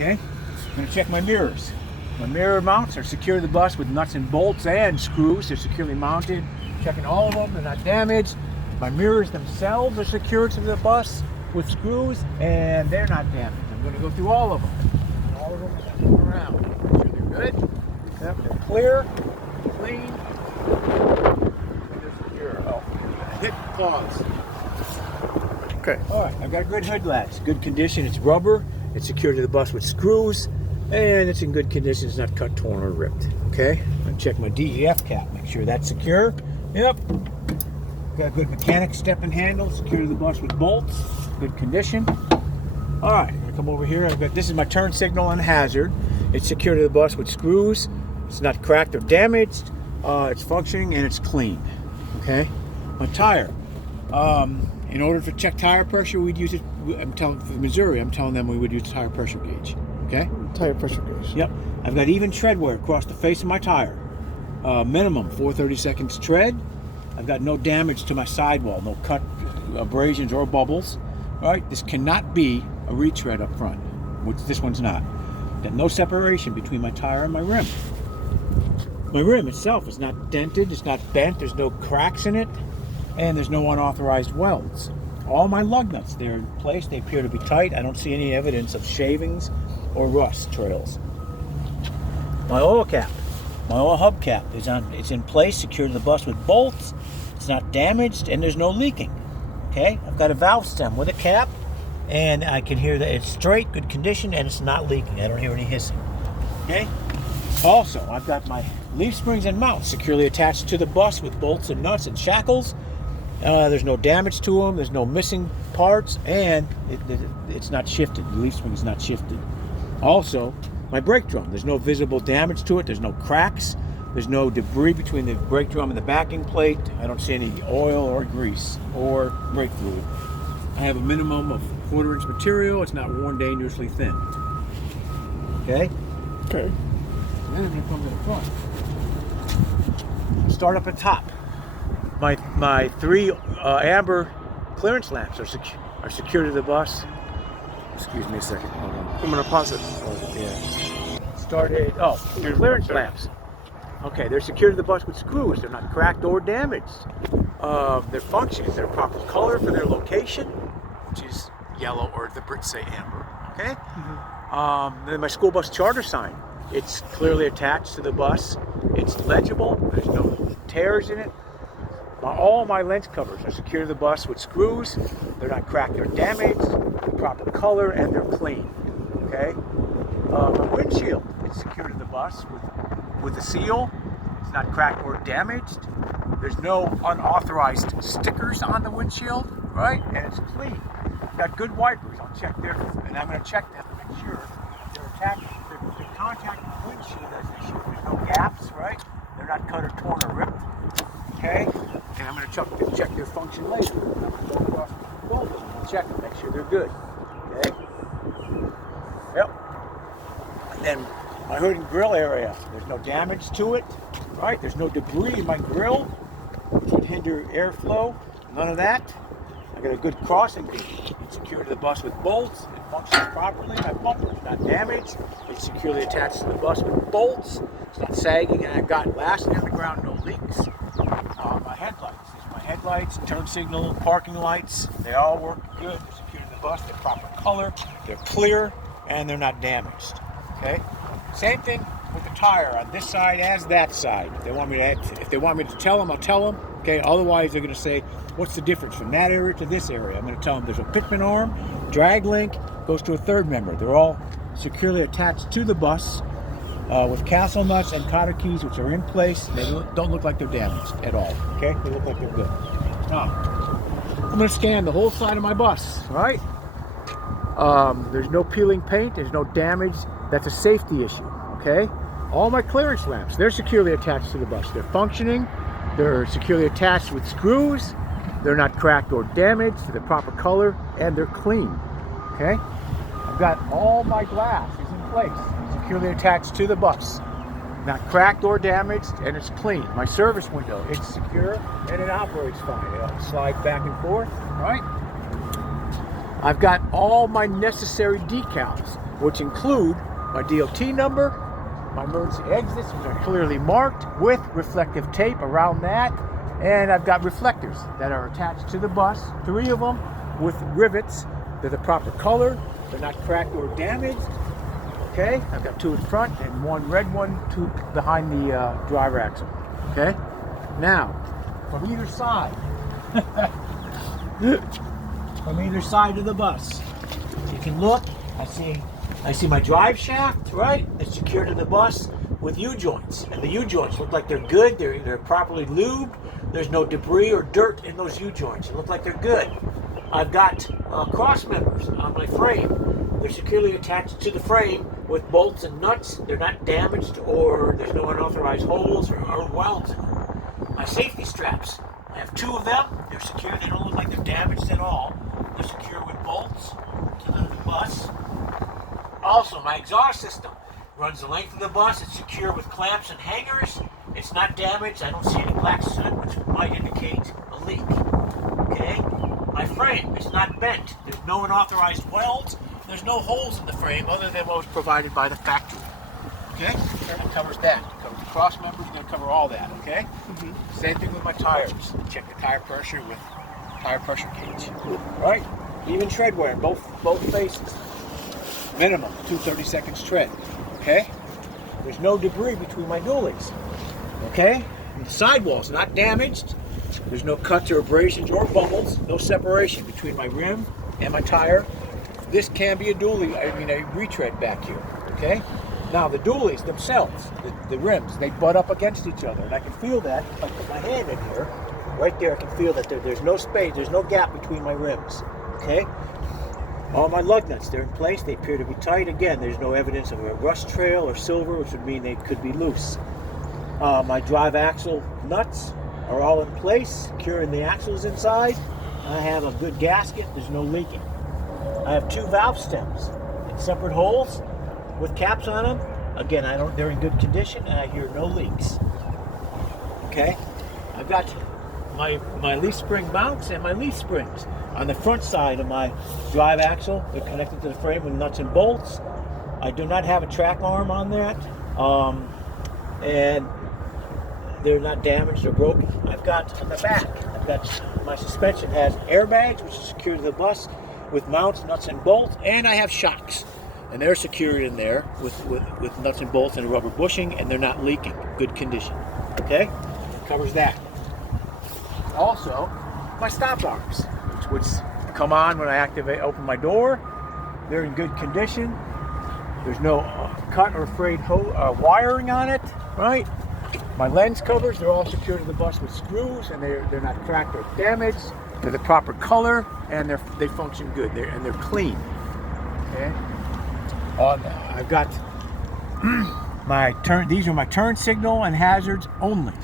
Okay, I'm going to check my mirrors. My mirror mounts are secure to the bus with nuts and bolts and screws. They're securely mounted. Checking all of them, they're not damaged. My mirrors themselves are secured to the bus with screws and they're not damaged. I'm going to go through all of them. All of them around. Make sure they're good. Yep, they're clear, clean, and they're secure. Oh, hit pause. Okay. All right, I've got good hood latch. Good condition. It's rubber. It's secured to the bus with screws, and it's in good condition. It's not cut, torn, or ripped. Okay. I'm gonna check my DEF cap. Make sure that's secure. Yep. Got good mechanic stepping handle. Secured to the bus with bolts. Good condition. All right. I'm gonna come over here. This is my turn signal and hazard. It's secured to the bus with screws. It's not cracked or damaged. It's functioning and it's clean. Okay. My tire. In order to check tire pressure, we'd use it. For Missouri, I'm telling them we would use a tire pressure gauge. Okay? Tire pressure gauge. Yep. I've got even tread wear across the face of my tire. Minimum 4/32 tread. I've got no damage to my sidewall, no cut, abrasions, or bubbles. All right? This cannot be a retread up front, which this one's not. Got no separation between my tire and my rim. My rim itself is not dented, it's not bent, there's no cracks in it. And there's no unauthorized welds. All my lug nuts, they're in place. They appear to be tight. I don't see any evidence of shavings or rust trails. My oil cap, my oil hub cap it's in place, secured to the bus with bolts. It's not damaged and there's no leaking. Okay, I've got a valve stem with a cap and I can hear that it's straight, good condition, and it's not leaking. I don't hear any hissing. Okay. Also, I've got my leaf springs and mounts securely attached to the bus with bolts and nuts and shackles. There's no damage to them, there's no missing parts, and it's not shifted. The leaf spring is not shifted. Also, my brake drum, there's no visible damage to it, there's no cracks, there's no debris between the brake drum and the backing plate. I don't see any oil or grease or brake fluid. I have a minimum of 1/4 inch material, it's not worn dangerously thin. Okay? Okay. And then I'm going to come to the front. Start up at top. My 3 amber clearance lamps are secured to the bus. Excuse me a second. Hold on. I'm gonna pause it. Yeah. Started. Oh, your clearance lamps. Okay, they're secured to the bus with screws. They're not cracked or damaged. Their function is their proper color for their location, which is yellow, or the Brits say amber. Okay. Mm-hmm. Then my school bus charter sign. It's clearly attached to the bus. It's legible. There's no tears in it. All my lens covers are secured to the bus with screws. They're not cracked or damaged. They're proper color and they're clean. Okay. My windshield is secured to the bus with a seal. It's not cracked or damaged. There's no unauthorized stickers on the windshield, right? And it's clean. Got good wipers. I'll check there, and I'm going to check them to make sure they're attached. The contact with the windshield as they should. There's no gaps, right? They're not cut or torn or ripped. Okay, and I'm going to check their function later. I'm going to go across the folders and check them, make sure they're good. Okay. Yep. And then my hood and grill area, there's no damage to it. Right? There's no debris in my grill, which would hinder airflow. None of that. I got a good crossing beam. It's secured to the bus with bolts. It functions properly. My bumper is not damaged. It's securely attached to the bus with bolts. It's not sagging, and I've got lasting on the ground, no leaks. My headlights. These are my headlights, turn signal, parking lights. They all work good. They're secured to the bus. They're proper color. They're clear, and they're not damaged. Okay. Same thing with the tire on this side as that side. If they want me to tell them, I'll tell them. Okay. Otherwise, they're going to say, "What's the difference from that area to this area?" I'm going to tell them there's a pitman arm, drag link, goes to a third member. They're all securely attached to the bus. With castle nuts and cotter keys, which are in place. They don't look like they're damaged at all. Okay, they look like they're good. Now, I'm going to scan the whole side of my bus. All right. There's no peeling paint. There's no damage. That's a safety issue. Okay. All my clearance lamps, they're securely attached to the bus. They're functioning. They're securely attached with screws. They're not cracked or damaged. They're proper color and they're clean. Okay. I've got all my glass is in place. Securely attached to the bus, not cracked or damaged, and it's clean. My service window, it's secure and it operates fine. It'll slide back and forth, right? I've got all my necessary decals. which include my DOT number, my emergency exits, which are clearly marked with reflective tape around that, and I've got reflectors that are attached to the bus, 3 of them with rivets. They're the proper color, they're not cracked or damaged. Okay, I've got 2 in front and 1 red one, 2 behind the driver axle. Okay, now from either side, from either side of the bus, you can look. I see my drive shaft, right? It's secured to the bus with U-joints, and the U-joints look like they're good. They're properly lubed. There's no debris or dirt in those U-joints. They look like they're good. I've got cross members on my frame. They're securely attached to the frame with bolts and nuts. They're not damaged, or there's no unauthorized holes or welds in them. My safety straps, I have 2 of them. They're secure. They don't look like they're damaged at all. They're secure with bolts to the bus. Also, my exhaust system runs the length of the bus. It's secure with clamps and hangers. It's not damaged. I don't see any black soot, which might indicate a leak. Okay? My frame is not bent. There's no unauthorized welds. There's no holes in the frame other than what was provided by the factory. Okay? That covers that. It covers the cross members. It's going to cover all that. Okay? Same thing with my tires. Check the tire pressure with tire pressure gauge. Right? Even tread wear, both faces. Minimum 2/32 tread. Okay? There's no debris between my dualies. Okay? And the sidewall's not damaged. There's no cuts or abrasions or bubbles. No separation between my rim and my tire. This can be a dually, a retread back here. Okay? Now the dualies themselves, the rims, they butt up against each other, and I can feel that if I put my hand in here. Right there, I can feel that there's no space, there's no gap between my rims. Okay? All my lug nuts, they're in place. They appear to be tight. Again, there's no evidence of a rust trail or silver, which would mean they could be loose. My drive axle nuts are all in place, securing the axles inside. I have a good gasket. There's no leaking. I have 2 valve stems in separate holes with caps on them. Again, they're in good condition, and I hear no leaks. Okay, I've got my leaf spring mounts and my leaf springs on the front side of my drive axle. They're connected to the frame with nuts and bolts. I do not have a track arm on that, and they're not damaged or broken. I've got on the back, my suspension has airbags, which is secured to the bus with mounts, nuts, and bolts, and I have shocks, and they're secured in there with nuts and bolts and a rubber bushing, and they're not leaking. Good condition. Okay, covers that. Also, my stop arms, which come on when I open my door. They're in good condition. There's no cut or frayed wiring on it, right? My lens covers, they're all secured to the bus with screws, and they're not cracked or damaged. They're the proper color, and they function good. They're clean. Okay. I've got these are my turn signal and hazards only.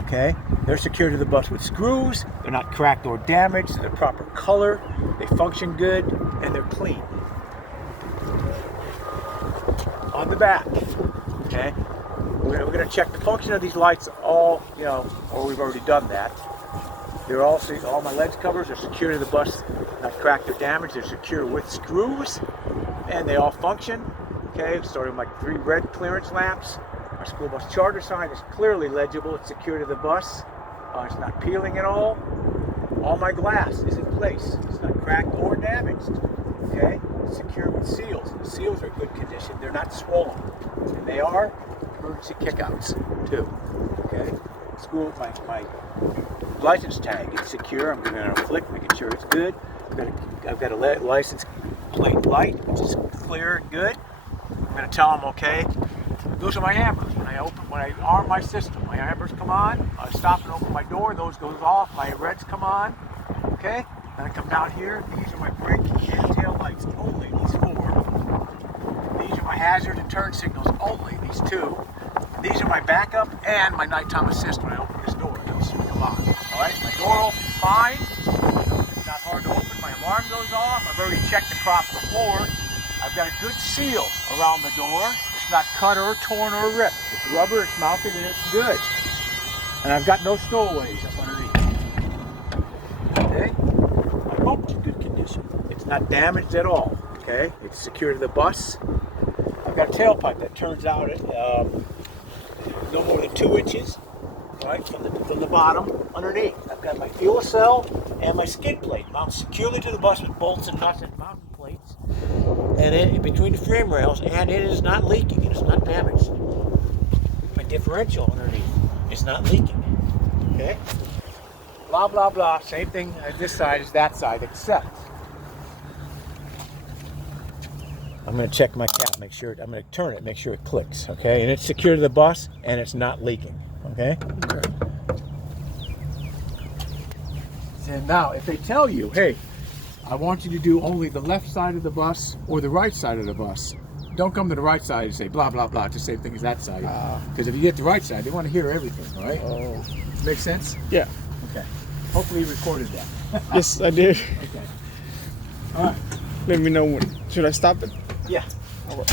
Okay, they're secured to the bus with screws. They're not cracked or damaged. They're the proper color. They function good, and they're clean. On the back, okay, we're going to check the function of these lights all, or we've already done that. All my lens covers are secured to the bus, not cracked or damaged. They're secure with screws, and they all function. Okay, starting with my 3 red clearance lamps. Our school bus charter sign is clearly legible. It's secured to the bus. It's not peeling at all. All my glass is in place. It's not cracked or damaged. Okay, it's secure with seals. The seals are in good condition. They're not swollen, and they are emergency kickouts too. Okay, my license tag is secure. I'm going to flick, making sure it's good. I've got a license plate light, which is clear and good. I'm going to tell them, okay. Those are my ambers. When I arm my system, my ambers come on. I stop and open my door. Those goes off. My reds come on. Okay. Then I come down here. These are my brake and tail lights only. These 4. These are my hazard and turn signals only. These 2. These are my backup and my nighttime assist. When I open this door, those come on. All right. My door opens fine. It's not hard to open. My alarm goes off. I've already checked across the floor. I've got a good seal around the door. It's not cut or torn or ripped. It's rubber, it's mounted, and it's good. And I've got no stowaways up underneath. Okay? My boat's in good condition. It's not damaged at all. Okay? It's secured to the bus. got a tailpipe that turns out at no more than 2 inches, right, from the bottom underneath. I've got my fuel cell and my skid plate mounted securely to the bus with bolts and nuts and mounting plates, and it between the frame rails, and it is not leaking. It is not damaged. My differential underneath is not leaking. Okay. Blah blah blah. Same thing as this side as that side, except I'm going to check my cap, make sure I'm going to turn it, make sure it clicks. Okay, and it's secure to the bus, and it's not leaking. Okay. Okay. And now, if they tell you, hey, I want you to do only the left side of the bus or the right side of the bus, don't come to the right side and say blah blah blah. It's the same thing as that side. Because if you get the right side, they want to hear everything, right? Oh. Make sense? Yeah. Okay. Hopefully you recorded that. Yes, I did. Okay. All right. Let me know when. Should I stop it? Yeah. All right.